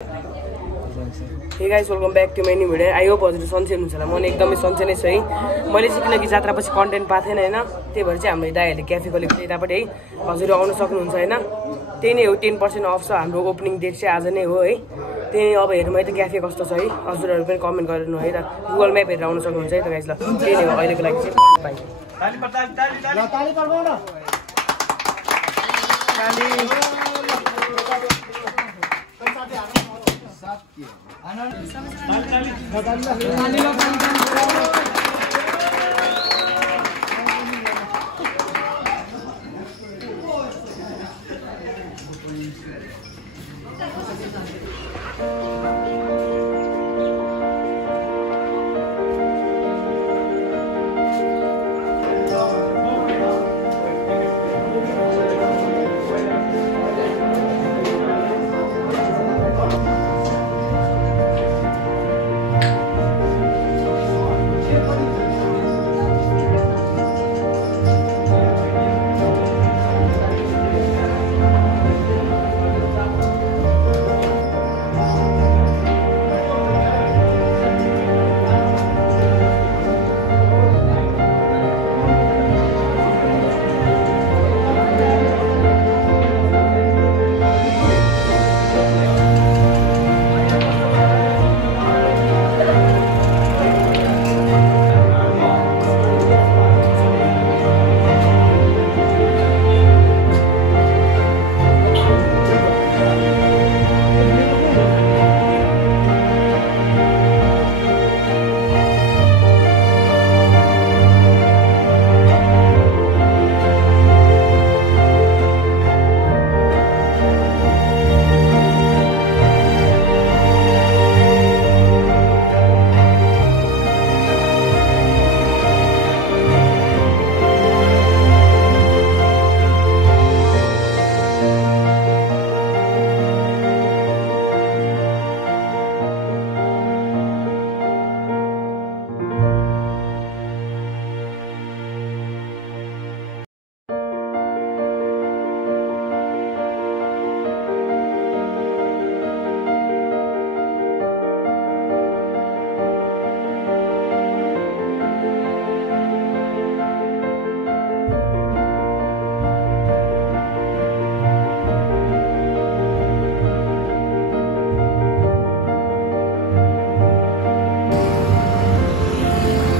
Hey guys, welcome back to my new video. I hope हजुर सन्चै हुनुहुन्छ होला। म नि एकदमै सन्चै नै छु है। मैले चाहिँ किनकि जात्रापछि कन्टेन्ट पाएको थिएन हैन, त्यही भएर चाहिँ हाम्रो दाइहरुले क्याफे खोलेको थियो यतापटि है। हजुर आउन सक्नुहुन्छ हैन। त्यही नै हो 10% अफ छ। हाम्रो ओपनिङ डेट चाहिँ आज नै हो है। त्यही अब हेरौँ है त क्याफे कस्तो छ है। हजुरहरु पनि कमेन्ट गरिदिनु है त। गुगल म्याप हेरेर आउन सक्नुहुन्छ है त गाइस ल। त्यही नै हो अहिलेको लागि चाहिँ बाइ। ताली पर ताली ताली ताली ताली पर गाउँ न। ताली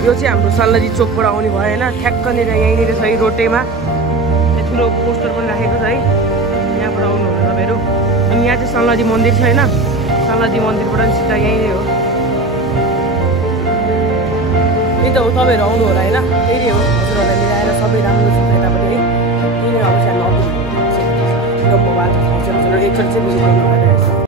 यो चाहिँ हाम्रो सल्लाजी चोकबाट आउने भयो हैन। ठ्याक्कनेर यहीँनिर छ है रोटेमा। यहाँ ठुलो पोस्टर पनि राखेको छ है। यहाँबाट आउनु होला तपाईहरु। अनि यहाँ चाहिँ सल्लाजी मन्दिर छ हैन। सल्लाजी मन्दिरबाट नि सिधा यही नै हो। यही त हो तपाईहरु आउनु होला हैन। त्यही नै हो। हजुरहरुलाई मिलाएर सबै राम्रो छ यतापटि है। त्यही नै हो सानो अफिस। एकदम मोबाइल छ। हजुरहरु एकचोटि चाहिँ भिजिट गर्नु होला।